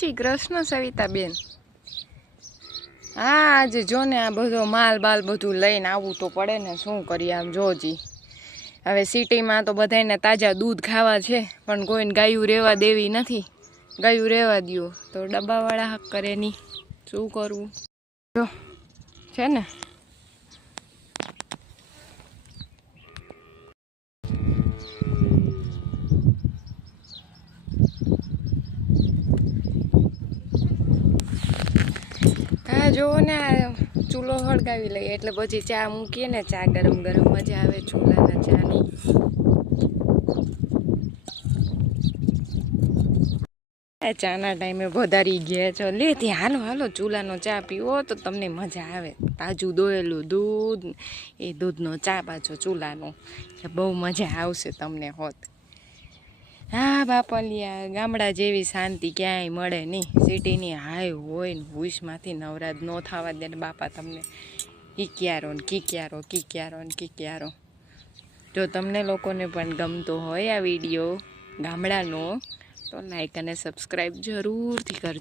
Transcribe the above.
શ્રી કૃષ્ણ સવિતાબેન। હા આજે જો ને આ બધો માલ બાલ બધું લઈને આવવું તો પડે ને, શું કરીએ આમ જોજી। હવે સિટીમાં તો બધાને તાજા દૂધ ખાવા છે, પણ કોઈને ગાયું રહેવા દેવી નથી। ગાયું રહેવા દો તો ડબ્બાવાળા હક કરે નહીં, શું કરવું જો છે ને। હા જોવો ને આ ચૂલો હળગાવી લઈએ એટલે પછી ચા મૂકીએ ને, ચા ગરમ ગરમ મજા આવે ચૂલાના ચાની। ચાના ટાઈમે વધારી ગયા છો, લે ત્યાં હાલો હાલો ચૂલાનો ચા પીવો તો તમને મજા આવે। તાજું દોયેલું દૂધ, એ દૂધનો ચા પાછો ચૂલાનો, બહુ મજા આવશે તમને હોત। હા બાપલિયા, ગામડા જેવી શાંતિ ક્યાંય મળે નહીં। સિટીની હાય હોય ને હુશમાંથી નવરાજ ન થવા દે ને બાપા તમને કીક્યારો ને કીક્યારો કીક્યારો ને કીક્યારો। જો તમને લોકોને પણ ગમતો હોય આ વિડીયો ગામડાનો તો લાઈક અને સબસ્ક્રાઈબ જરૂરથી કરજો।